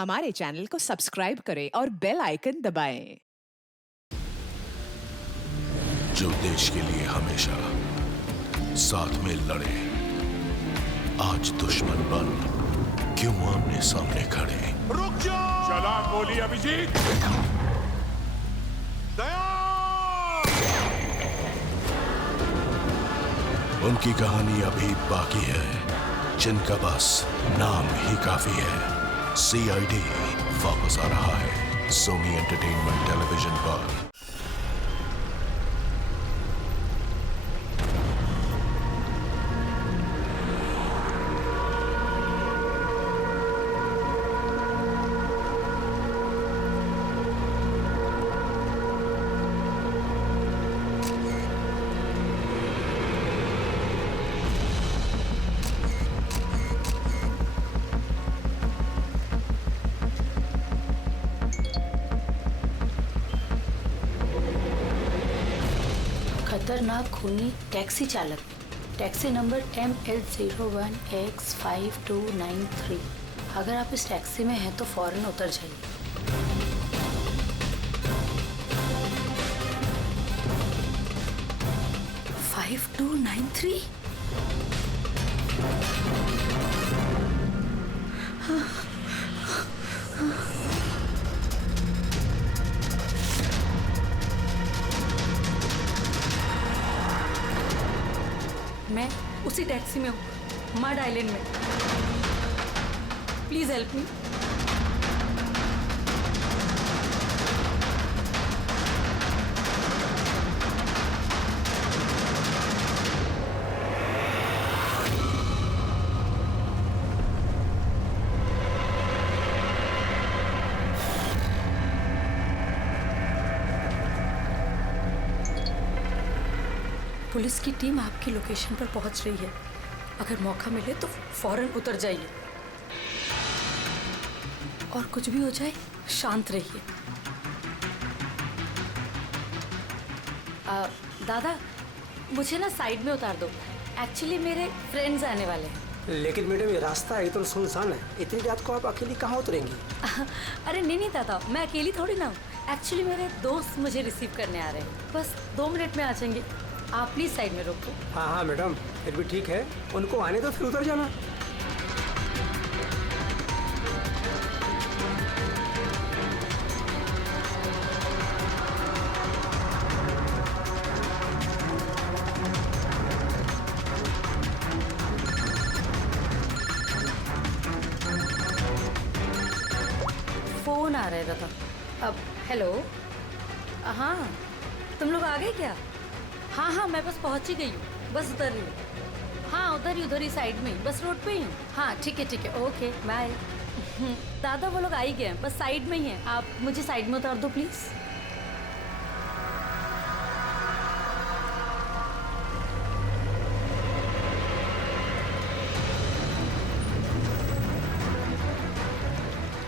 हमारे चैनल को सब्सक्राइब करें और बेल आइकन दबाएं। जो देश के लिए हमेशा साथ में लड़े, आज दुश्मन बन क्यों आमने सामने खड़े। रुक जाओ! चला गोली अभिजीत। दया! उनकी कहानी अभी बाकी है, जिनका बस नाम ही काफी है। CID वापस आ रहा है सोनी एंटरटेनमेंट टेलीविजन पर। खतरनाक खूनी टैक्सी चालक, टैक्सी नंबर ML01X5293। अगर आप इस टैक्सी में हैं तो फौरन उतर जाइए। 5293? मैं उसी टैक्सी में हूँ, मड आइलैंड में। Please help me. पुलिस की टीम आपकी लोकेशन पर पहुंच रही है। अगर मौका मिले तो फौरन उतर जाइए और कुछ भी हो जाए शांत रहिए। दादा, मुझे ना साइड में उतार दो। एक्चुअली मेरे फ्रेंड्स आने वाले हैं। लेकिन मैडम, ये रास्ता एकदम सुनसान है। इतनी रात को आप अकेली कहाँ उतरेंगी? अरे नहीं दादा, मैं अकेली थोड़ी ना हूँ। एक्चुअली मेरे दोस्त मुझे रिसीव करने आ रहे हैं। बस 2 मिनट में आ जाएंगे। आप प्लीज साइड में रोको। हाँ मैडम, फिर भी ठीक है। उनको आने दो, फिर उतर जाना। फोन आ रहा है दादा। अब हेलो। हाँ, तुम लोग आ गए क्या? हाँ, मैं बस पहुंच ही गई हूँ। बस उधर ही हूँ। हाँ, उधर ही साइड में, बस रोड पे ही हूँ। हाँ ठीक है, ओके बाय। दादा वो लोग आ ही गए हैं, बस साइड में ही हैं। आप मुझे साइड में उतार दो प्लीज।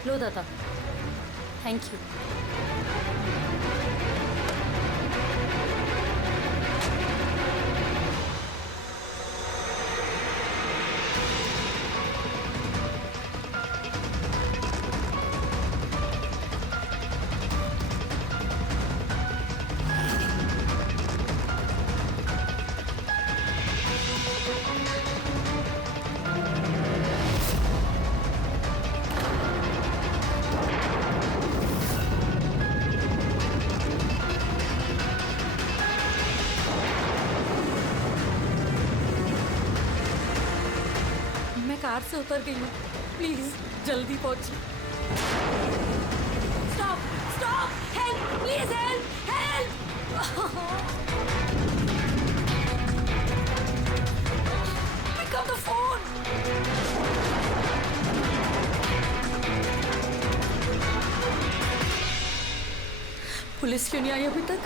लो दादा, थैंक यू। कार से उतर गई हूँ, प्लीज जल्दी पहुंचिए। Stop, help, please help. Pick up the phone. Police क्यों नहीं आई अभी तक?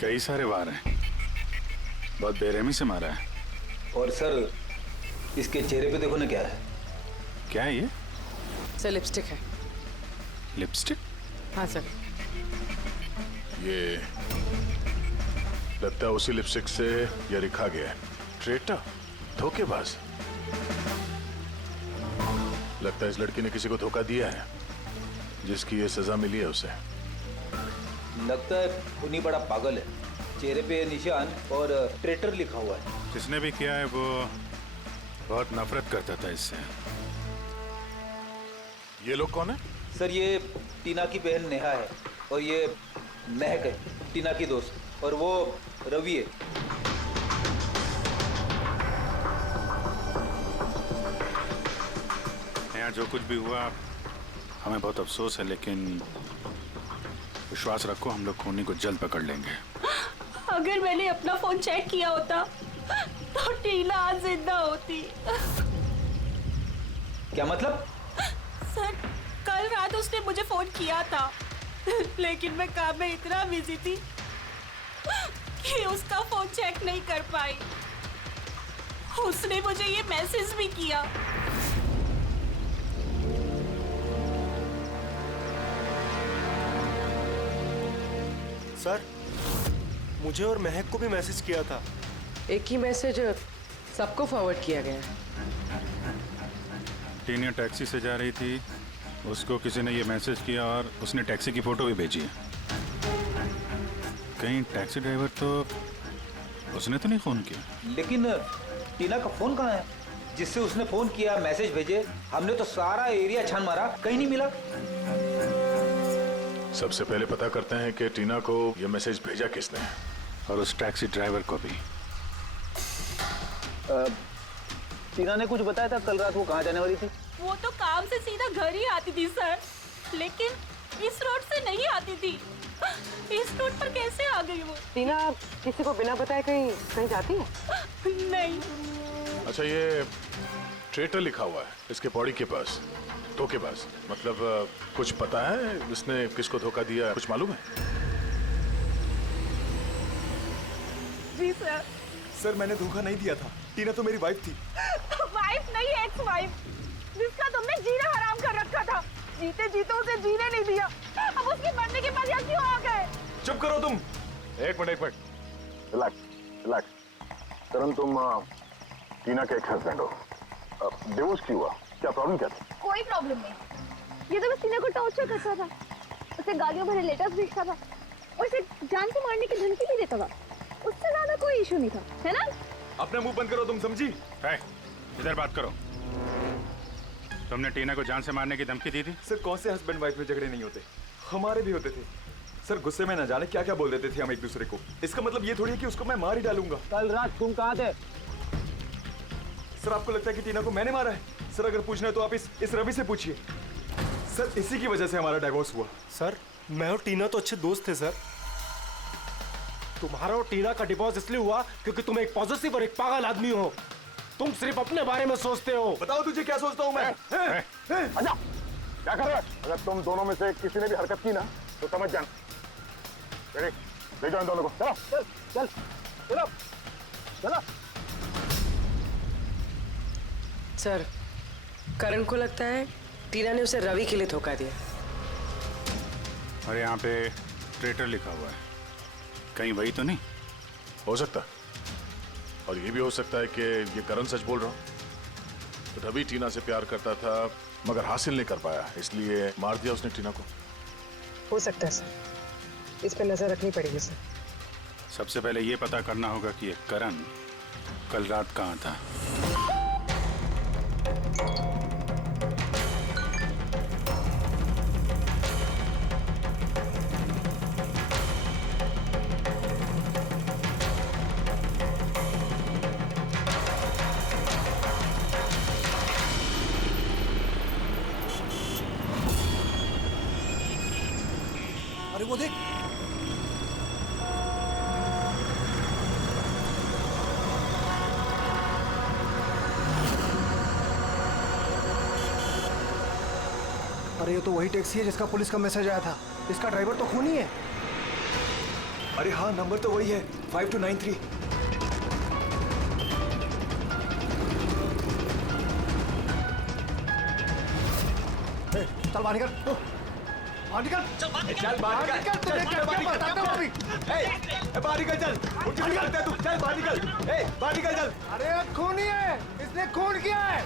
कई सारे वार हैं, बहुत बेरहमी से मारा है। और सर इसके चेहरे पे देखो ना क्या है। क्या है ये? सर लिपस्टिक है। लिपस्टिक? हाँ सर। ये लगता है उसी लिपस्टिक से ये लिखा गया है, ट्रेटर, धोखेबाज। लगता है इस लड़की ने किसी को धोखा दिया है, जिसकी ये सजा मिली है उसे। लगता है उन्हीं बड़ा पागल है। चेहरे पे निशान और ट्रेटर लिखा हुआ है। जिसने भी किया है वो बहुत नफरत करता था इससे। ये लोग कौन है? सर ये टीना की बहन नेहा है और ये महक है, टीना की दोस्त, और वो रवि है। यहाँ जो कुछ भी हुआ हमें बहुत अफसोस है, लेकिन विश्वास रखो हम लोग खूनी को जल्द पकड़ लेंगे। अगर मैंने अपना फोन चेक किया होता तो टीना आज जिंदा होती। क्या मतलब? सर कल रात उसने मुझे फोन किया था, लेकिन मैं काम में इतना बिजी थी कि उसका फोन चेक नहीं कर पाई। उसने मुझे ये मैसेज भी किया। सर मुझे और महक को भी मैसेज किया था। एक ही मैसेज सबको फॉरवर्ड किया गया है। टीना टैक्सी से जा रही थी, उसको किसी ने ये मैसेज किया और उसने टैक्सी की फोटो भी भेजी है। कहीं टैक्सी ड्राइवर तो उसने तो नहीं फोन किया। लेकिन टीना का फोन कहाँ है जिससे उसने फोन किया, मैसेज भेजे? हमने तो सारा एरिया छान मारा, कहीं नहीं मिला। सबसे पहले पता करते हैं कि टीना को ये मैसेज भेजा किसने, और उस टैक्सी ड्राइवर को भी। टीना ने कुछ बताया था कल रात वो कहाँ जाने वाली थी? वो तो काम से सीधा घर ही आती थी सर, लेकिन इस रोड से नहीं आती थी। इस रोड पर कैसे आ गई वो? टीना किसी को बिना बताए कहीं कहीं जाती है? नहीं। अच्छा ये ट्रेटर लिखा हुआ है इसके बॉडी के पास, धोखेबाज। मतलब कुछ पता है इसने किसको धोखा दिया, कुछ मालूम है? जी सर। सर मैंने धोखा नहीं दिया था, टीना तो मेरी वाइफ थी। वाइफ नहीं, एक्स वाइफ, जिसका तुमने जीना हराम कर रखा था। जीते जीते उसे जीने नहीं दिया, अब उसके मरने के बाद यहाँ क्यों आ गए? चुप करो तुम। एक मिनट रिलैक्स। करण तुम टीना के एक हस्बैंड हो, डिवोर्स क्यों हुआ? क्या प्रॉब्लम क्या थी? कोई प्रॉब्लम नहीं। ये तो बस टीना को टॉर्चर करता था, उसे गालियों भरे लेटर्स भेजता था और उसे जान से मारने की धमकी भी देता था। उससे ज्यादा कोई इशू नहीं था, है ना? अपना मुंह बंद करो तुम, समझी? इधर बात करो। तुमने टीना को जान से मारने की धमकी दी थी? सर कौन से हस्बैंड वाइफ में झगड़े नहीं होते, हमारे भी होते थे। सर गुस्से में न जाने क्या क्या बोल देते थे हम एक दूसरे को। इसका मतलब ये थोड़ी है कि उसको मैं मार ही डालूंगा। कल रात तुम कहाँ थे? सर आपको लगता है कि टीना को मैंने मारा है? सर अगर पूछना है तो आप इस रवि से पूछिए। सर इसी की वजह से हमारा डाइवोर्स हुआ। सर मैं और टीना तो अच्छे दोस्त थे सर। तुम्हारा और टीना का डिवोर्स इसलिए हुआ क्योंकि तुम एक पॉजिटिव और एक पागल आदमी हो। तुम सिर्फ अपने बारे में सोचते हो। बताओ तुझे क्या सोचता हूँ मैं? अच्छा क्या कर रहा है? अगर तुम दोनों में से किसी ने भी हरकत की ना तो समझ जाना। ले जाओ इन दोनों को। चलो चल चल चलो चलो। सर करण को लगता है टीना ने उसे रवि के लिए धोखा दिया। और यहाँ पे ट्रेटर लिखा हुआ है, कहीं वही तो नहीं? हो सकता, और ये भी हो सकता है कि ये करण सच बोल रहा हो। तो रवि टीना से प्यार करता था मगर हासिल नहीं कर पाया, इसलिए मार दिया उसने टीना को। हो सकता है सर, इस पे नजर रखनी पड़ेगी सर। सबसे पहले ये पता करना होगा कि ये करण कल रात कहाँ था। अरे वो देख, अरे ये तो वही टैक्सी है जिसका पुलिस का मैसेज आया था। इसका ड्राइवर तो खूनी है। अरे हाँ, नंबर तो वही है, 5293। चल बाहर निकल, बाहर निकल, चल बाहर निकल, तू देख क्या बताता हूँ अभी। बाहर निकल, चल तू, चल बाहर निकल, बाहर निकल, चल। अरे खूनी है, इसने खून किया है।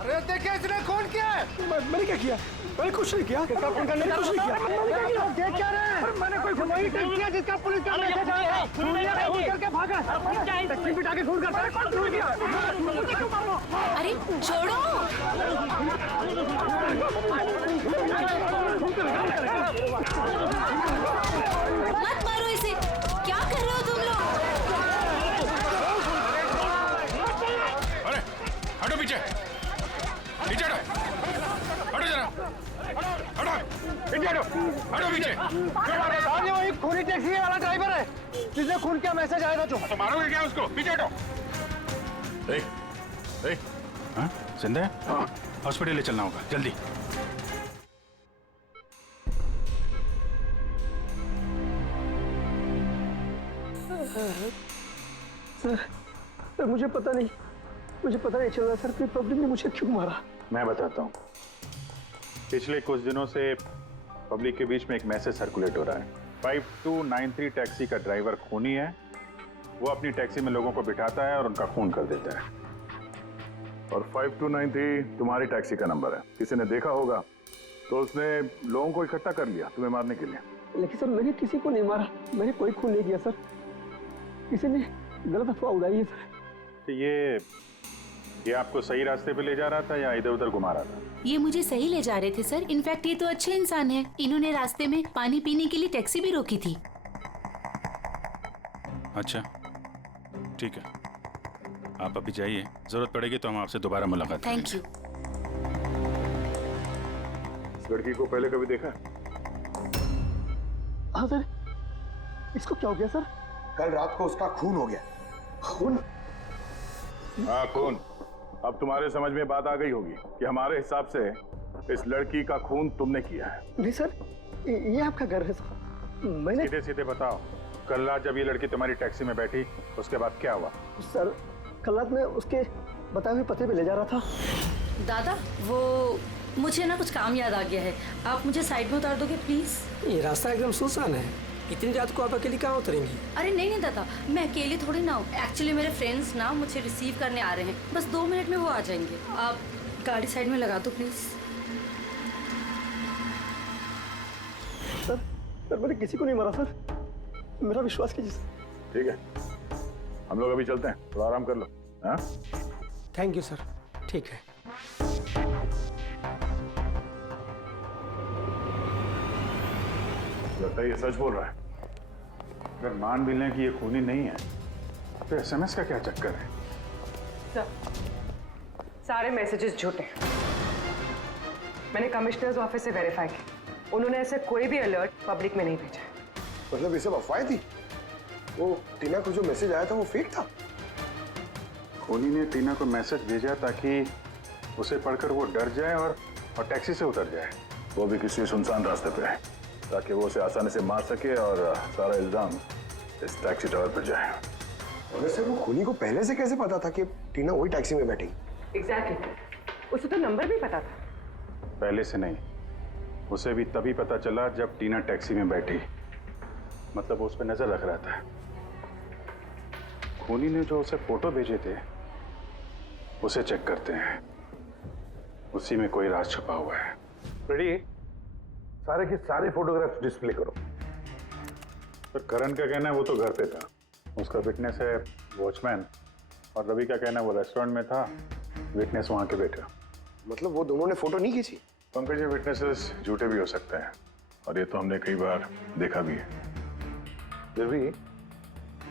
अरे देखिए इसने खून किया है। मैंने क्या किया? मैंने कुछ नहीं किया। किसका खून करने का कुछ नहीं किया। देख क्या रहे हैं? मैंने कोई खून नहीं किया जिसका पुलिस का मैसेज आया था। खून करके भागा। टैक्सी बिठा के खून करता है। कौन खून किया? अरे छोड़ो। मत मारो इसे। क्या कर रहे हो तुम लोग? अरे हटो पीछे, पीछे हटो, हटो जरा, हटो पीछे, हटो पीछे। वही खूनी टैक्सी वाला ड्राइवर है जिसने खून किया, मैसेज आया था। तो मारोगे क्या उसको? पीछे हटो। हाँ जिंदा है? हाँ। हॉस्पिटल ले चलना होगा जल्दी। सर मुझे पता नहीं चल रहा सर कि पब्लिक ने मुझे क्यों मारा। मैं बताता हूँ। पिछले कुछ दिनों से पब्लिक के बीच में एक मैसेज सर्कुलेट हो रहा है। 5293 टैक्सी का ड्राइवर खूनी है। वो अपनी टैक्सी में लोगों को बिठाता है और उनका खून कर देता है। और 5293 तुम्हारी टैक्सी का नंबर है। किसी ने देखा होगा तो उसने लोगों को इकट्ठा कर लिया तुम्हें मारने के लिए। लेकिन सर मैंने किसी को नहीं मारा, मैंने कोई खून नहीं किया सर। किसी ने गलत अफवाह उड़ाई है सर। तो ये आपको सही रास्ते पे ले जा रहा था या इधर उधर घुमा रहा था? ये मुझे सही ले जा रहे थे सर। इनफैक्ट ये तो अच्छे इंसान है। इन्होंने रास्ते में पानी पीने के लिए टैक्सी भी रोकी थी। अच्छा ठीक है, आप अभी जाइए, जरूरत पड़ेगी तो हम आपसे दोबारा मुलाकात करेंगे। Thank you. इस लड़की को पहले कभी देखा? हाँ सर। इसको क्या हो गया सर? कल रात को उसका खून हो गया। खून? हाँ खून। अब तुम्हारे समझ में बात आ गई होगी कि हमारे हिसाब से इस लड़की का खून तुमने किया है। नहीं सर, ये आपका घर है सर। मैंने सीधे सीधे बताओ, कल रात जब ये लड़की तुम्हारी टैक्सी में बैठी उसके बाद क्या हुआ? सर कल रात में उसके बताए हुए पते पे ले जा रहा था। दादा वो मुझे ना कुछ काम याद आ गया है। आप मुझे साइड में उतार दोगे प्लीज? ये रास्ता एकदम सुनसान है। इतनी रात को आप अकेली कहाँ उतरेंगी? अरे नहीं दादा, मैं अकेली थोड़ी ना हूँ। एक्चुअली मेरे फ्रेंड्स ना मुझे रिसीव करने आ रहे हैं। बस 2 मिनट में वो आ जाएंगे। आप गाड़ी साइड में लगा दो प्लीज। सर मैंने किसी को नहीं मारा सर, मेरा विश्वास कीजिए सर। ठीक है, हम लोग अभी चलते हैं, थोड़ा आराम कर लो। हाँ थैंक यू सर। ठीक है। लगता है ये सच बोल रहा है। अगर मान भी लें कि ये खूनी नहीं है तो एसएमएस का क्या चक्कर है? सर, सारे मैसेजेस झूठे हैं। मैंने कमिश्नर्स ऑफिस से वेरीफाई किया। उन्होंने ऐसे कोई भी अलर्ट पब्लिक में नहीं भेजा है। मतलब ये सब अफवाहें थी? वो टीना को जो मैसेज आया था वो फेक था? खूनी ने टीना को मैसेज भेजा ताकि उसे पढ़कर वो डर जाए और टैक्सी से उतर जाए। वो भी किसी सुनसान रास्ते पे है ताकि वो उसे आसानी से मार सके और सारा इल्जाम इस टैक्सी ड्राइवर पर जाए। वैसे वो खूनी को पहले से कैसे पता था कि टीना वही टैक्सी में बैठी? एग्जैक्टली, उसे तो नंबर भी पता था। पहले से नहीं, उसे भी तभी पता चला जब टीना टैक्सी में बैठी। मतलब वो उस पर नजर रख रहा था। खूनी ने जो उसे फोटो भेजे थे उसे चेक करते हैं, उसी में कोई राज छुपा हुआ है। रेडी? सारे के सारे फोटोग्राफ्स डिस्प्ले करो। पर करण का कहना है वो तो घर पे था, उसका विटनेस है वॉचमैन, और रवि का कहना है वो रेस्टोरेंट में था, विटनेस वहां के बैठा। मतलब वो दोनों ने फोटो नहीं खींची? पंकज, ये विटनेसेस झूठे भी हो सकते हैं और ये तो हमने कई बार देखा भी है। फिर भी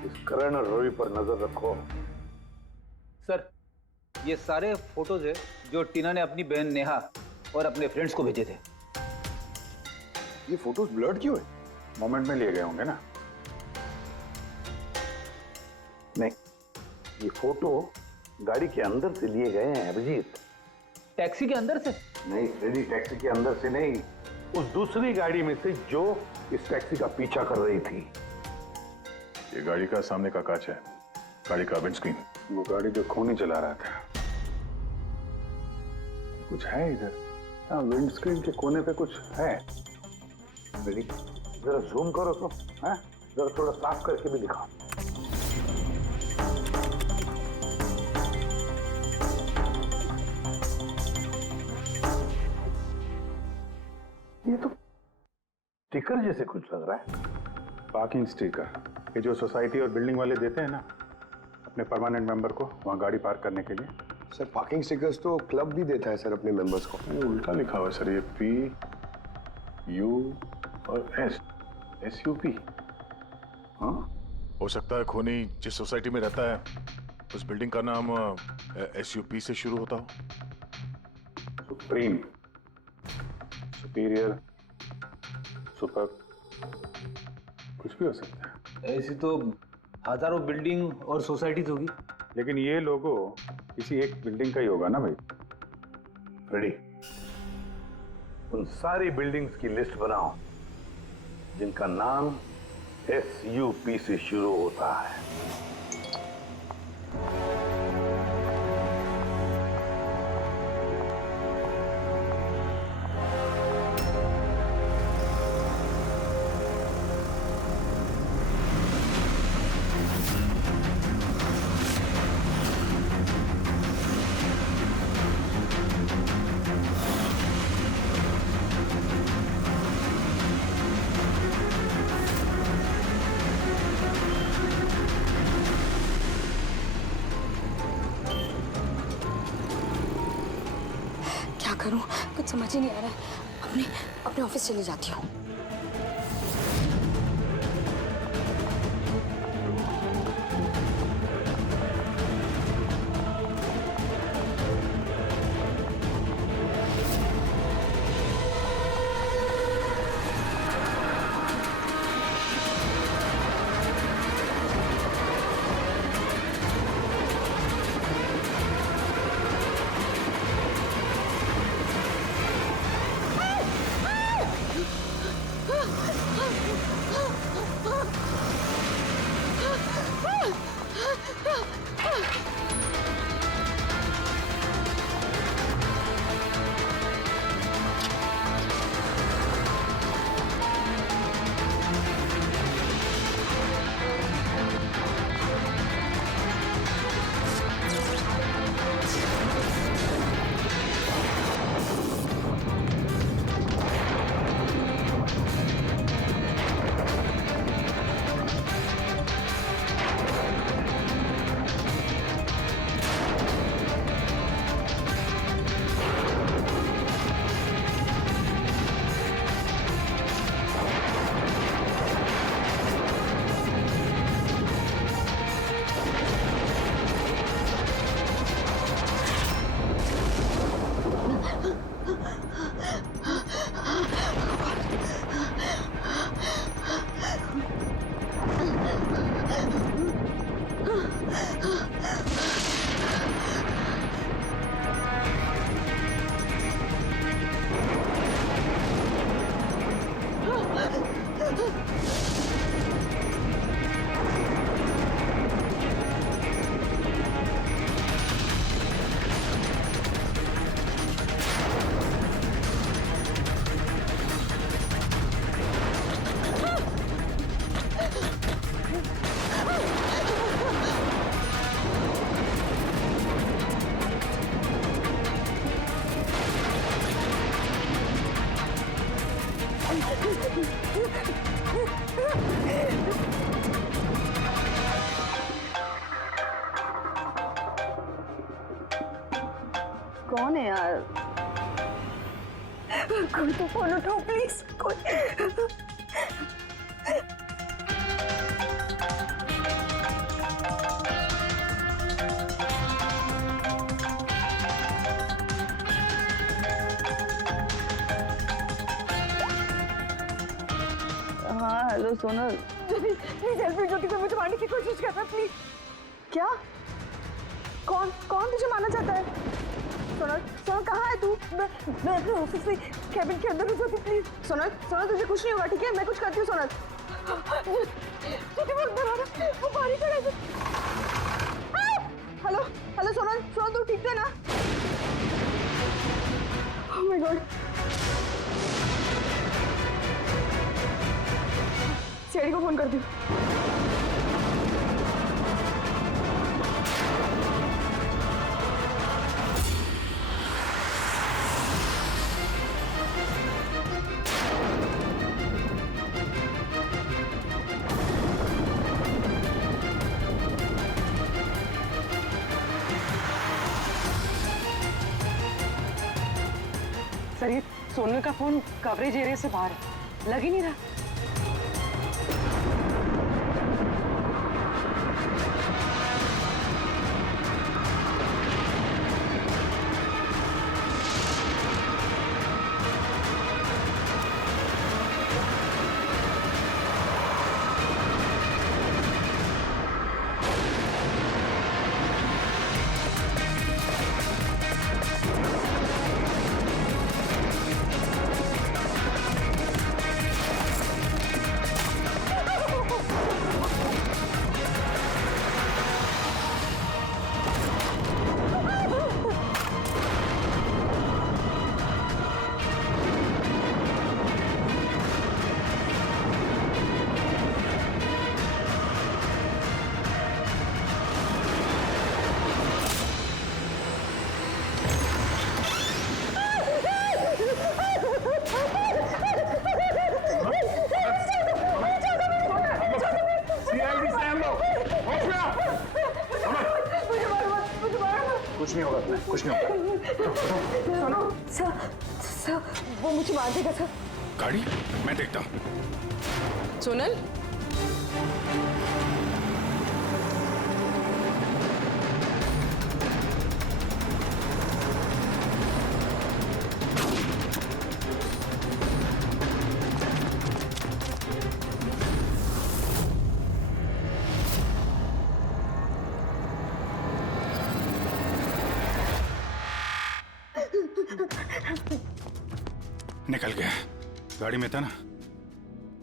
इस करण और रवि पर नजर रखो। सर ये सारे फोटोज है जो टीना ने अपनी बहन नेहा और अपने फ्रेंड्स को भेजे थे। ये फोटोज ब्लर्ड क्यों है? मोमेंट में लिए गए होंगे ना? नहीं, ये फोटो गाड़ी के अंदर से लिए गए हैं अभिजीत। टैक्सी के अंदर से? नहीं फ्रेडी, टैक्सी के अंदर से नहीं, उस दूसरी गाड़ी में से जो इस टैक्सी का पीछा कर रही थी। ये गाड़ी का सामने का कांच है, गाड़ी का विंडस्क्रीन। वो गाड़ी जो खूनी चला रहा था, कुछ है इधर। हाँ, विंडस्क्रीन के कोने पे कुछ है। रेडी, जरा जूम करो तो, हाँ? जरा थोड़ा साफ करके भी दिखाओ। ये तो स्टिकर जैसे कुछ लग रहा है। पार्किंग स्टिकर, ये जो सोसाइटी और बिल्डिंग वाले देते हैं ना अपने परमानेंट मेंबर को वहाँ गाड़ी पार्क करने के लिए। सर पार्किंग स्टिकर्स तो क्लब भी देता है सर अपने मेंबर्स को। ये उल्टा लिखा हुआ है सर, ये P U और S U P। हाँ, हो सकता है खूनी जिस सोसाइटी में रहता है उस बिल्डिंग का नाम SUP से शुरू होता हो। सुप्रीम, सुपीरियर, सुपर, कुछ भी हो सकता है। ऐसी तो हजारों बिल्डिंग और सोसाइटीज होगी, लेकिन ये लोगो किसी एक बिल्डिंग का ही होगा ना भाई। रेडी, उन सारी बिल्डिंग्स की लिस्ट बनाओ जिनका नाम SUP से शुरू होता है। क्या करूं, कुछ समझ ही नहीं आ रहा है। अपने ऑफिस चली जाती हूँ। कौन है यार? कोई तो फोन उठाओ प्लीज। कोई हाँ hello Sonal, please help me. Jyoti को मुझे मारने की कोशिश कर रहा है, प्लीज। क्या? कौन कौन तुझे मारना चाहता है? सोनल, सोनल कहाँ है तू? मैं अपने ऑफिस में कैबिन के अंदर हूँ। ज्योति प्लीज। सोनल, सोनल तुझे कुछ नहीं होगा, ठीक है? मैं कुछ करती हूँ सोनल। ज्योति वो अंदर आ रहा है, वो बाहर ही खड़ा है। हेलो हेलो सोनल, सोनल तू ठीक है ना? Oh my God. सीआईडी को फोन कर दी। सर ये सोनल का फोन कवरेज एरिया से बाहर है, लग ही नहीं रहा। कुछ नहीं होगा तुम्हें, कुछ नहीं होगा। सुनो सर, सर वो मुझे मार देगा सर। गाड़ी मैं देखता हूँ। सोनल निकल गया, गाड़ी में था ना।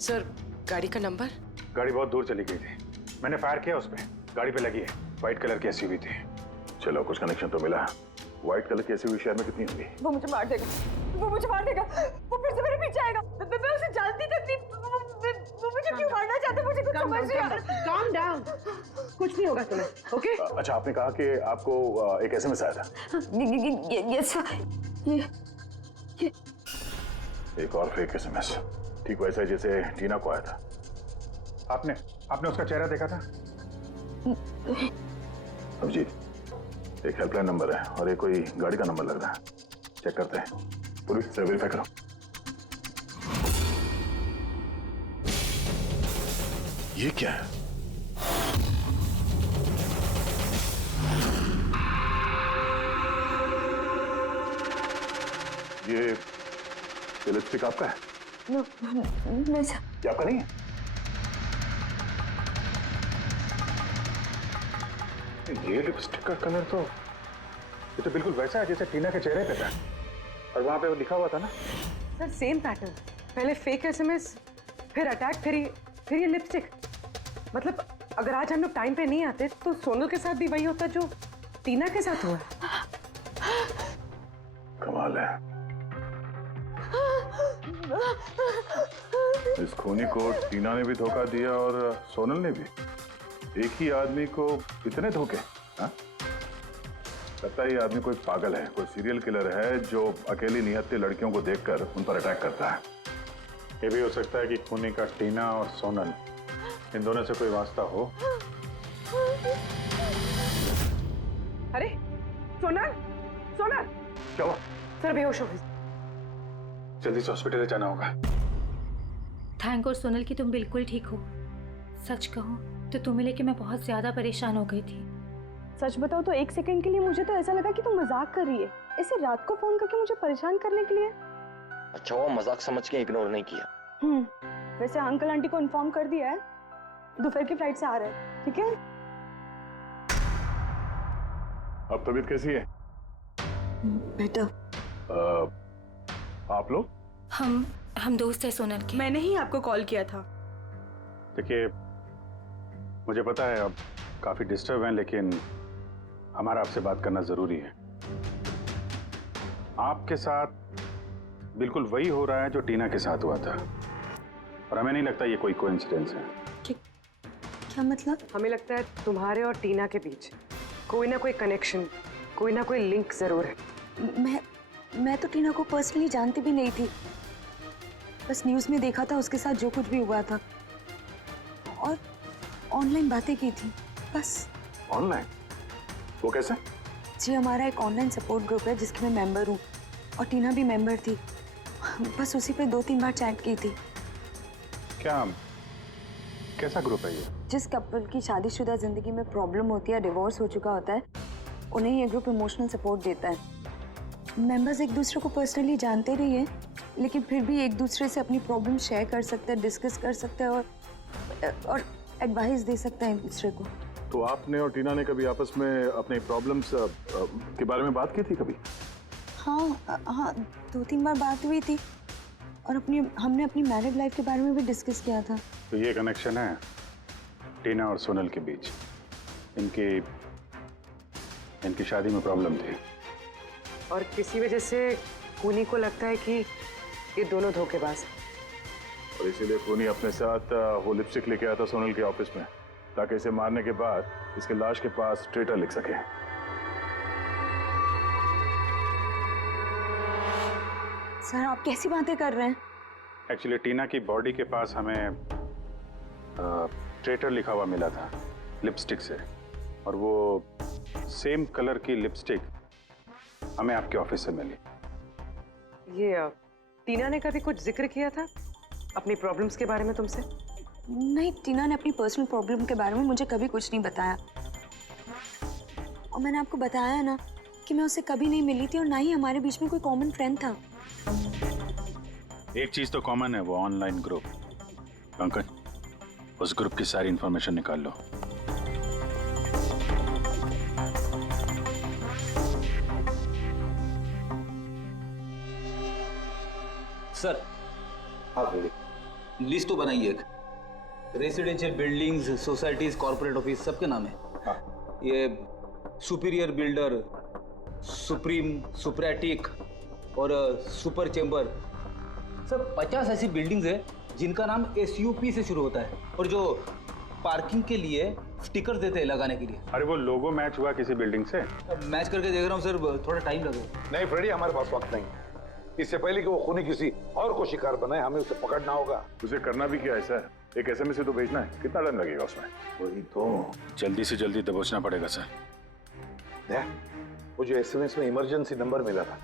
सर गाड़ी का नंबर? गाड़ी बहुत दूर चली गई थी, मैंने फायर किया उस पर, गाड़ी पे लगी है। व्हाइट कलर की एसयूवी थी। चलो कुछ कनेक्शन तो मिला। व्हाइट कलर की एसयूवी शहर में कितनी होगी? वो मुझे मार देगा, वो मुझे मार देगा, वो फिर से मेरे पीछे आएगा। मैं उसे जानती तक नहीं, वो मुझे क्यों मारना चाहते, मुझे कुछ समझ नहीं आ रहा। काम डाउन, कुछ नहीं होगा तुम्हें, ओके? अच्छा आपने कहा कि आपको एक एसएमएस आया था। यस ये एक और फेक एसएमएस, ठीक वैसा जैसे टीना को आया था। आपने उसका चेहरा देखा था? अभिजीत, एक हेल्पलाइन नंबर है और एक कोई गाड़ी का नंबर लग रहा है, चेक करते हैं। पूरी से वेरीफाई करो। ये क्या है? ये लिपस्टिक आपका है? नहीं सर। ये आपका नहीं है? ये लिपस्टिक का कलर तो ये तो बिल्कुल वैसा है जैसे टीना के चेहरे पे था, और वहां पे वो लिखा हुआ था ना। सर सेम पैटर्न, पहले फेक एसएमएस, फिर अटैक, फिर ये लिपस्टिक। मतलब अगर आज हम लोग टाइम पे नहीं आते तो सोनल के साथ भी वही होता जो टीना के साथ हुआ। कमाल है, इस खूनी को टीना ने भी धोखा दिया और सोनल ने भी। एक ही आदमी को इतने धोखे? हाँ? लगता है ये आदमी कोई पागल है, कोई सीरियल किलर है जो अकेली निहत्थे लड़कियों को देखकर उन पर अटैक करता है। ये भी हो सकता है कि खूनी का टीना और सोनल, इन दोनों से कोई वास्ता हो। अरे सोनल, सोनल! क्या हुआ? सर बेहोश हो गई। जल्दी से हॉस्पिटल जाना होगा। थैंक गॉड सोनल कि तुम बिल्कुल ठीक हो। सच कहूँ तो तुम्हें लेके मैं बहुत ज्यादा परेशान हो गई थी। सच बताओ तो एक सेकंड के लिए मुझे तो ऐसा लगा कि तुम मजाक कर रही है, ऐसे रात को फोन करके मुझे परेशान करने के लिए। अच्छा वो मजाक समझ के इग्नोर नहीं किया। वैसे अंकल आंटी को इन्फॉर्म कर दिया है, दोपहर की फ्लाइट से आ रहे हैं, ठीक है? अब तबीयत कैसी है? बेटा आप लोग? हम दोस्त है सोनल के। मैंने ही आपको कॉल किया था। देखिए, मुझे पता है आप काफी डिस्टर्ब हैं, लेकिन हमारा आपसे बात करना जरूरी है। आपके साथ बिल्कुल वही हो रहा है जो टीना के साथ हुआ था, और हमें नहीं लगता ये कोई कोइंसिडेंस है। क्या मतलब? हमें लगता है तुम्हारे और टीना के बीच कोई ना कोई कनेक्शन, कोई ना कोई लिंक जरूर है। मैं तो टीना को पर्सनली जानती भी नहीं थी, बस न्यूज़ में देखा था उसके साथ जो कुछ भी हुआ था, और ऑनलाइन बातें की थी बस। ऑनलाइन? वो कैसे? जी, हमारा एक ऑनलाइन सपोर्ट ग्रुप है जिसकी मैं मेंबर हूँ, और टीना भी मेंबर थी। बस उसी पे 2-3 बार चैट की थी। क्या, कैसा ग्रुप है ये? जिस कपल की शादीशुदा जिंदगी में प्रॉब्लम होती है, डिवोर्स हो चुका होता है, उन्हें ये ग्रुप इमोशनल सपोर्ट देता है। मेंबर्स एक दूसरे को पर्सनली जानते नहीं है, लेकिन फिर भी एक दूसरे से अपनी प्रॉब्लम शेयर कर सकते हैं, डिस्कस कर सकते हैं और एडवाइस दे सकते हैं एक दूसरे को। तो आपने और टीना ने कभी आपस में अपने प्रॉब्लम्स के बारे में बात की थी कभी? हाँ, 2-3 बार बात हुई थी, और हमने अपनी मैरिड लाइफ के बारे में भी डिस्कस किया था। तो ये कनेक्शन है टीना और सोनल के बीच। इनकी शादी में प्रॉब्लम थी, और किसी वजह से खूनी को लगता है कि ये दोनों धोखेबाज हैं। और इसीलिए खूनी अपने साथ वो लिपस्टिक लेके आया था सोनल के ऑफिस में, ताकि इसे मारने के बाद इसके लाश के पास ट्रेटर लिख सके। सर, आप कैसी बातें कर रहे हैं? एक्चुअली टीना की बॉडी के पास हमें ट्रेटर लिखा हुआ मिला था लिपस्टिक से, और वो सेम कलर की लिपस्टिक हमें आपके ऑफिस से मिली। ये टीना ने कभी कुछ जिक्र किया था अपनी प्रॉब्लम्स के बारे में तुमसे? नहीं, टीना ने अपनी पर्सनल प्रॉब्लम के बारे में मुझे कभी कुछ नहीं बताया, और मैंने आपको बताया ना कि मैं उससे कभी नहीं मिली थी, और ना ही हमारे बीच में कोई कॉमन फ्रेंड था। एक चीज तो कॉमन है, वो ऑनलाइन ग्रुप। पंकज, उस ग्रुप की सारी इंफॉर्मेशन निकाल लो। सर, हाँ, लिस्ट तो बनाइए। एक residential buildings, societies, corporate office सबके नाम है। हाँ। ये सुपीरियर बिल्डर, सुप्रीम, सुप्रेटिक और सुपर चेंबर, सब 50 ऐसी बिल्डिंग्स है जिनका नाम SUP से शुरू होता है, और जो पार्किंग के लिए स्टिकर देते हैं लगाने के लिए। अरे वो लोगो मैच हुआ किसी बिल्डिंग से? मैच करके देख रहा हूँ सर, थोड़ा टाइम लगेगा। नहीं फ्रेडी, हमारे पास वक्त नहीं। इससे पहले कि वो खूनी किसी और को शिकार बनाए, हमें उसे पकड़ना होगा। उसे करना भी क्या ऐसा है? एक SMS से तो भेजना है, कितना टाइम लगेगा उसमें? वही तो, जल्दी से जल्दी दबोचना पड़ेगा सर। मुझे SMS में इमरजेंसी नंबर मिला था,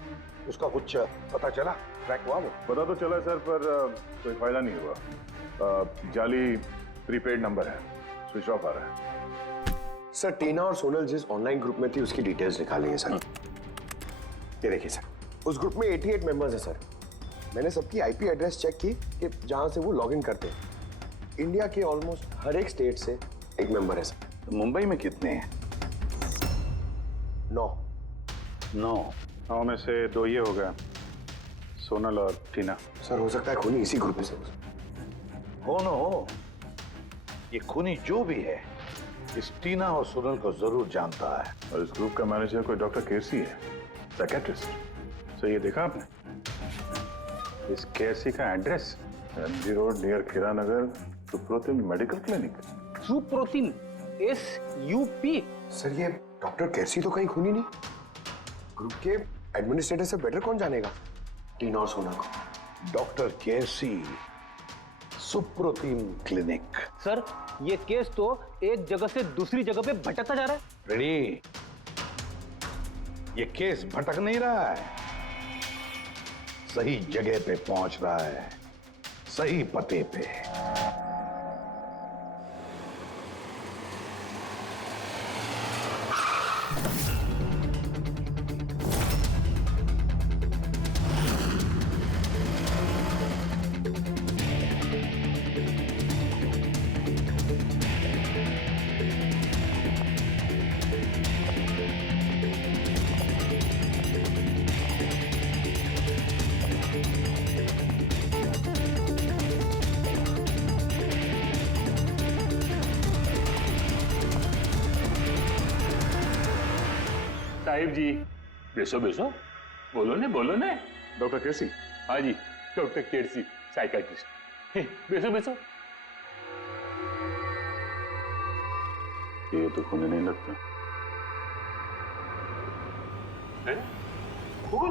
उसका कुछ पता चला? ट्रैक हुआ वो? पता तो चला सर, पर कोई फायदा नहीं हुआ। जाली प्रीपेड नंबर है, स्विच ऑफ आ रहा है। सर, टीना और सोनल जिस ऑनलाइन ग्रुप में थी उसकी डिटेल्स निकाली है सर। ये देखिए सर, उस ग्रुप में 88 मेंबर्स हैं सर। मैंने सबकी IP एड्रेस चेक की कि जहां से वो लॉगिन करते हैं। इंडिया के ऑलमोस्ट हर एक स्टेट से एक मेंबर है सर। तो मुंबई में कितने हैं? 9 में से 2 ये हो गया, सोनल और टीना। सर, हो सकता है खूनी इसी ग्रुप में से हो न हो, ये खूनी जो भी है इस टीना और सोनल को जरूर जानता है। और इस ग्रुप का मैनेजर कोई डॉक्टर केसी है, साइकियाट्रिस्ट। तो ये देखा आपने इस केसी का एड्रेस? MG रोड नियर खीरा नगर, Suprotim medical clinic. Suprotim SUP? Sir, ये डॉक्टर केसी तो कहीं खूनी नहीं। ग्रुप के एडमिनिस्ट्रेटर से बेटर कौन जानेगा टीना और सोना को? डॉक्टर केसी, सुप्रोतिम क्लिनिक। सर, ये केस तो एक जगह से दूसरी जगह पे भटकता जा रहा है। रेडी, ये केस भटक नहीं रहा है, सही जगह पे पहुंच रहा है, सही पते पे। साहिब जी, बेसो बेसो, बोलो ने। डॉक्टर केसी? हाँ जी, डॉक्टर केसी, साइकाट्रिस्ट। बेसो बेसो। ये तो खून नहीं लगता। है? खून?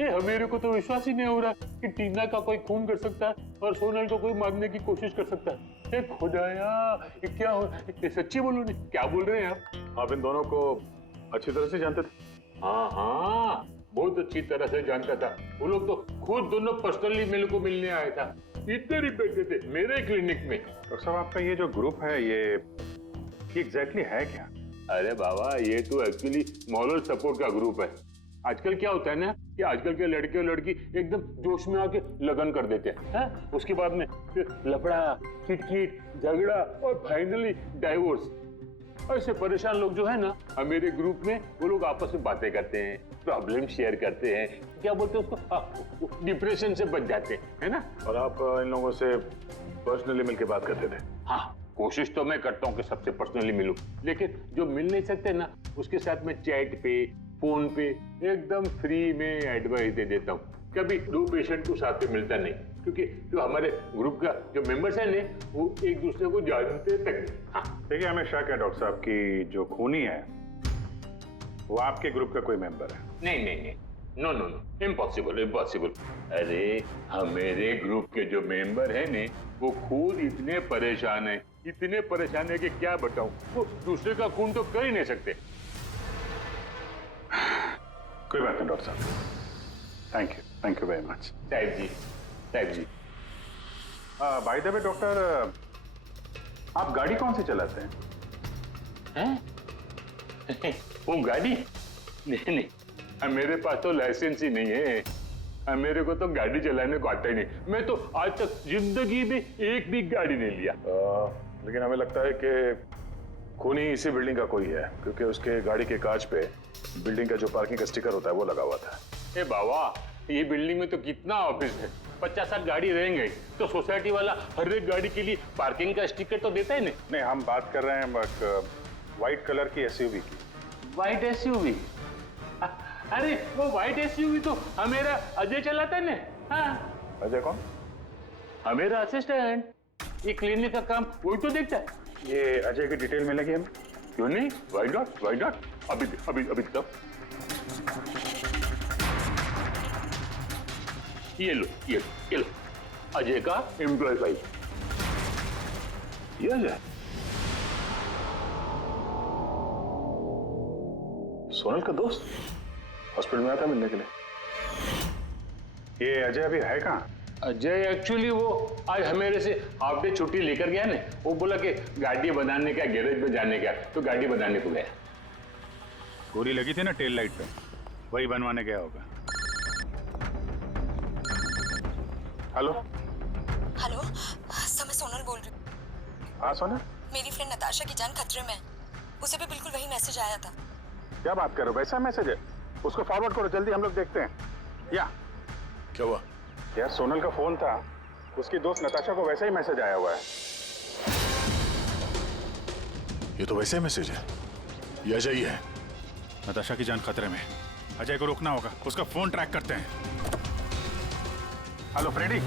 ये मेरे को तो विश्वास ही नहीं हो रहा कि टीना का कोई खून कर सकता है और सोनल को कोई मारने की कोशिश कर सकता है। ये खुदाया, ये क्या हो? ये सच्ची बोलो नहीं, क्या बोल रहे हैं आप? आप इन दोनों को अच्छी तरह से जानते थे? हाँ, बहुत अच्छी तरह से जानता था। वो लोग तो खुद दोनों पर्सनली मेरे को मिलने आया था। इधर ही बैठे थे मेरे क्लिनिक में। डॉक्टर साहब, आपका ये जो ग्रुप है ये एग्जैक्टली है क्या? अरे बाबा, ये तो एक्चुअली मॉरल सपोर्ट का ग्रुप है। आजकल क्या होता है ना कि आजकल के लड़के और लड़की एकदम जोश में आके लगन कर देते हैं, उसके बाद में फिर लफड़ा, किटकिट, झगड़ा और फाइनली डाइवोर्स। ऐसे परेशान लोग जो है ना, मेरे ग्रुप में वो लोग आपस में बातें करते हैं, प्रॉब्लम शेयर करते हैं, क्या बोलते हैं उसको, डिप्रेशन से बच जाते हैं, है ना? और आप इन लोगों से पर्सनली मिलकर बात करते थे? हाँ, कोशिश तो मैं करता हूँ कि सबसे पर्सनली मिलूं, लेकिन जो मिल नहीं सकते ना, उसके साथ में चैट पे, फोन पे एकदम फ्री में एडवाइस दे देता हूँ। कभी दो पेशेंट को साथ में मिलता नहीं, क्योंकि जो हमारे ग्रुप का जो मेंबर्स हैं ने, वो एक दूसरे को जानते तक नहीं। हाँ, देखिए, हमें शक है डॉक्टर साहब की जो खूनी है वो आपके ग्रुप का कोई मेंबर है। नहीं, नो, इम्पॉसिबल। अरे हमारे ग्रुप के जो मेंबर है ने, वो खुद इतने परेशान है कि क्या बताऊं, वो दूसरे का खून तो कर ही नहीं सकते। कोई बात नहीं डॉक्टर साहब, थैंक यू वेरी मच। साहिब जी। बाय द वे डॉक्टर, आप गाड़ी कौन सी चलाते हैं? वो गाड़ी? नहीं, मेरे पास तो लाइसेंस ही नहीं है। मेरे को तो गाड़ी चलाने को आता ही नहीं। मैं तो आज तक जिंदगी में एक भी गाड़ी नहीं लिया। लेकिन हमें लगता है कि खूनी इसी बिल्डिंग का कोई है, क्योंकि उसके गाड़ी के कांच पे बिल्डिंग का जो पार्किंग का स्टिकर होता है वो लगा हुआ था। ए बाबा, ये बिल्डिंग में तो कितना ऑफिस है, 50-60 गाड़ी रहेंगे, तो सोसाइटी वाला हर एक गाड़ी के लिए पार्किंग का स्टिकर तो देता ही नहीं। हम बात कर रहे हैं व्हाइट कलर की एसयूवी की। White SUV? अरे वो व्हाइट एसयूवी तो हमेरा अजय चलाता है ना। हाँ। अजय कौन? हमेरा असिस्टेंट, ये क्लिनिक का काम वही तो देखता है। ये अजय की डिटेल मिलेगी हमें? क्यों नहीं, वाई नॉट। अभी तक ये लो अजय का एम्प्लॉय फाइल। ये अजय सोनल का दोस्त हॉस्पिटल में आया था मिलने के लिए। ये अजय अभी है कहाँ? अजय एक्चुअली वो आज मेरे से हाफ डे छुट्टी लेकर गया ना। वो बोला कि गाड़ी बनाने का, गैरेज में जाने का, तो गाड़ी बनाने को गया। गोली लगी थी ना टेल लाइट पे, वही बनवाने गया होगा। हेलो सर, मैं सोनल बोल रही हूँ। हाँ सोनल, मेरी फ्रेंड नताशा की जान खतरे में है। उसे भी बिल्कुल वही मैसेज आया था। क्या बात कर रहे हो? वैसा मैसेज है? उसको फॉरवर्ड करो जल्दी, हम लोग देखते हैं। या क्या हुआ? यार सोनल का फोन था, उसकी दोस्त नताशा को वैसा ही मैसेज आया हुआ है। ये तो वैसे ही मैसेज है, ये अजय ही है। नताशा की जान खतरे में, अजय को रोकना होगा, उसका फोन ट्रैक करते हैं। Hello Freddy.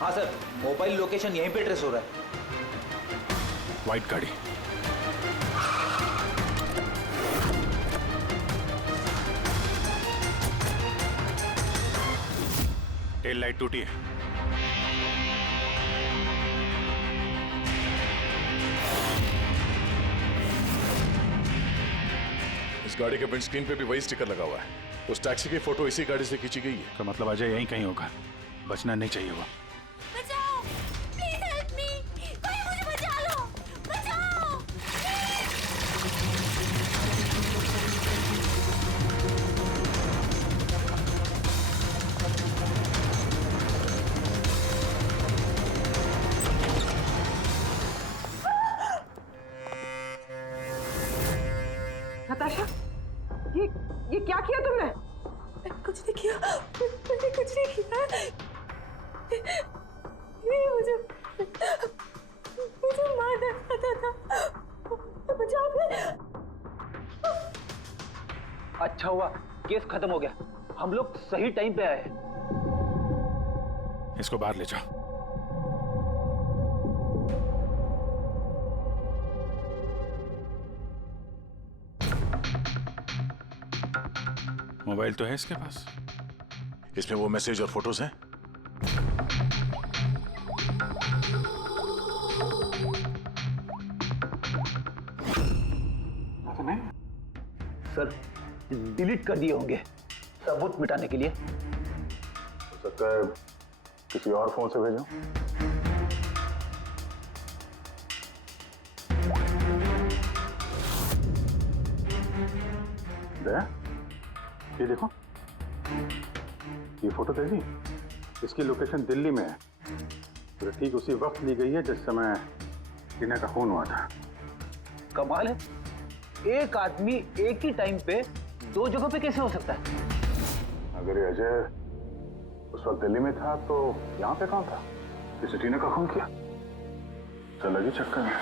हाँ सर, मोबाइल लोकेशन यहीं पे ट्रेस हो रहा है। व्हाइट गाड़ी। टेल लाइट टूटी है। इस गाड़ी के विंडस्क्रीन पे भी वही स्टिकर लगा हुआ है। उस टैक्सी की फोटो इसी गाड़ी से खींची गई है। तो मतलब अजय यहीं कहीं होगा, बचना नहीं चाहिए वो। बचाओ, प्लीज हेल्प मी, कोई मुझे बचा लो, बचाओ। नताशा, ये क्या किया तुमने? मैंने कुछ नहीं किया, मैंने कुछ नहीं किया। ये मुझे मारना चाहता था। मुझे अच्छा हुआ केस खत्म हो गया, हम लोग सही टाइम पे आए। इसको बाहर ले जाओ। मोबाइल तो है इसके पास। इसमें वो मैसेज और फोटोज हैं? सर डिलीट कर दिए होंगे सबूत मिटाने के लिए। हो सकता है किसी और फोन से भेजो। दया, ये देखो, ये फोटो देखी? इसकी लोकेशन दिल्ली में है। तो ठीक उसी वक्त ली गई है जिस समय टीना का खून हुआ था। कमाल है, एक आदमी एक ही टाइम पे दो जगह पे कैसे हो सकता है? अगर ये अजय उस वक्त दिल्ली में था तो यहाँ पे कहाँ था? किसी टीना का खून किया? चल लगी चक्कर में।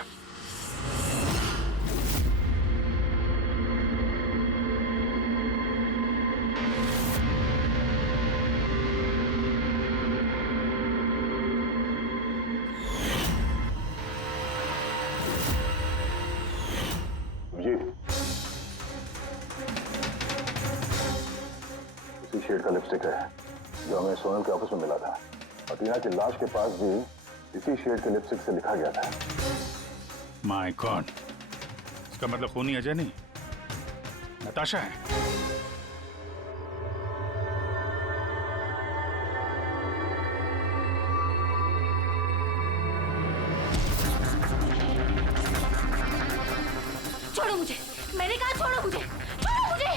शेड का लिपस्टिक है जो हमें सोनल के ऑफिस में मिला था, और टीना की लाश के पास भी इसी शेड के लिपस्टिक से लिखा गया था। माय गॉड, इसका मतलब खूनी अजय नहीं, नताशा है। छोड़ो मुझे, मैंने कहा छोड़ो मुझे, छोड़ो मुझे।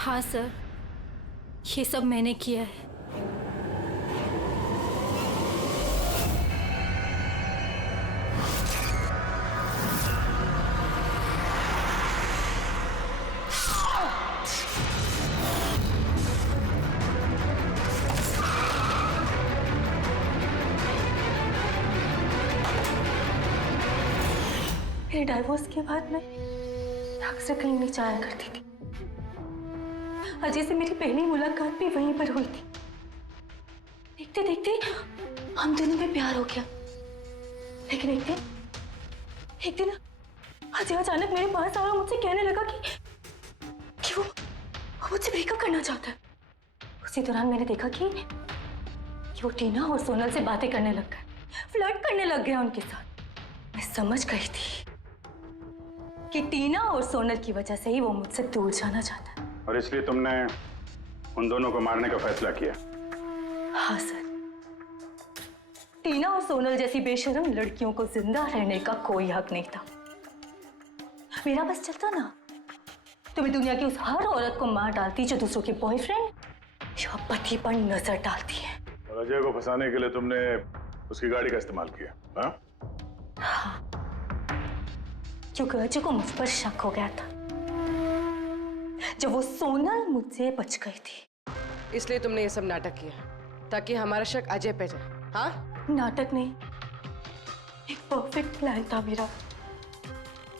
हाँ सर, ये सब मैंने किया है। मेरे डाइवोर्स के बाद मैं अक्सर कहीं नहीं जाया करती थी। अजय से मेरी पहली मुलाकात भी वहीं पर हुई थी। देखते देखते हम दोनों में प्यार हो गया। लेकिन एक दिन अजय अचानक मेरे पास आया और मुझसे कहने लगा कि वो मुझसे ब्रेकअप करना चाहता है। उसी दौरान मैंने देखा कि वो टीना और सोनल से बातें करने लग गए, फ्लर्ट करने लग गया उनके साथ। मैं समझ गई थी कि टीना और सोनल की वजह से ही वो मुझसे दूर जाना चाहता है। और इसलिए तुमने उन दोनों को मारने का फैसला किया? हाँ सर, टीना और सोनल जैसी बेशर्म लड़कियों को जिंदा रहने का कोई हक नहीं था। मेरा बस चलता ना तो मैं दुनिया की उस हर औरत को मार डालती जो दूसरों के बॉयफ्रेंड या पति पर नजर डालती है। और अजय को फंसाने के लिए तुमने उसकी गाड़ी का इस्तेमाल किया? हाँ, क्योंकि अजय को मुझ पर शक हो गया था जब वो सोनल मुझसे बच गई थी। इसलिए तुमने ये सब नाटक किया ताकि हमारा शक अजय पे जाए? हाँ, नाटक नहीं, एक परफेक्ट प्लान था मेरा।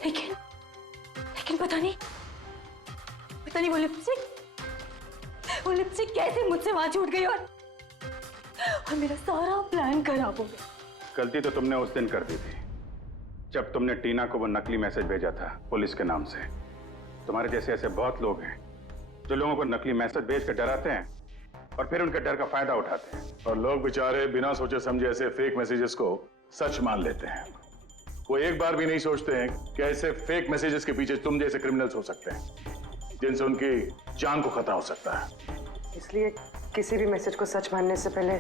लेकिन पता नहीं वो लिपस्टिक कैसे मुझसे वहां छूट गई और मेरा सारा प्लान खराब हो गया। गलती तो तुमने उस दिन कर दी थी जब तुमने टीना को वो नकली मैसेज भेजा था पुलिस के नाम से। तुम्हारे जैसे ऐसे बहुत लोग हैं जो लोगों को नकली मैसेज भेज कर डराते हैं और फिर उनके डर का फायदा उठाते हैं। और लोग बेचारे बिना सोचे समझे ऐसे फेक मैसेजेस को सच मान लेते हैं। वो एक बार भी नहीं सोचते हैं कि ऐसे फेक मैसेजेस के पीछे तुम जैसे क्रिमिनल्स हो सकते हैं जिनसे उनकी जान को खतरा हो सकता है। इसलिए किसी भी मैसेज को सच मानने से पहले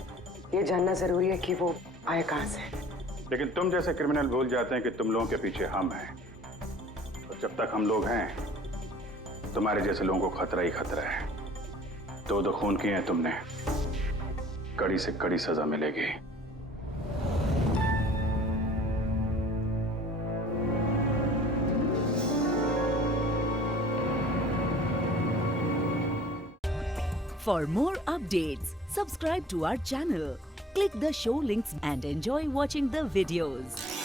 ये जानना जरूरी है कि वो आए कहां से। लेकिन तुम जैसे क्रिमिनल भूल जाते हैं कि तुम लोगों के पीछे हम हैं, और जब तक हम लोग हैं तुम्हारे जैसे लोगों को खतरा ही खतरा है। दो खून किए हैं तुमने, कड़ी से कड़ी सजा मिलेगी। For more updates, subscribe to our channel, click the show links and enjoy watching the videos.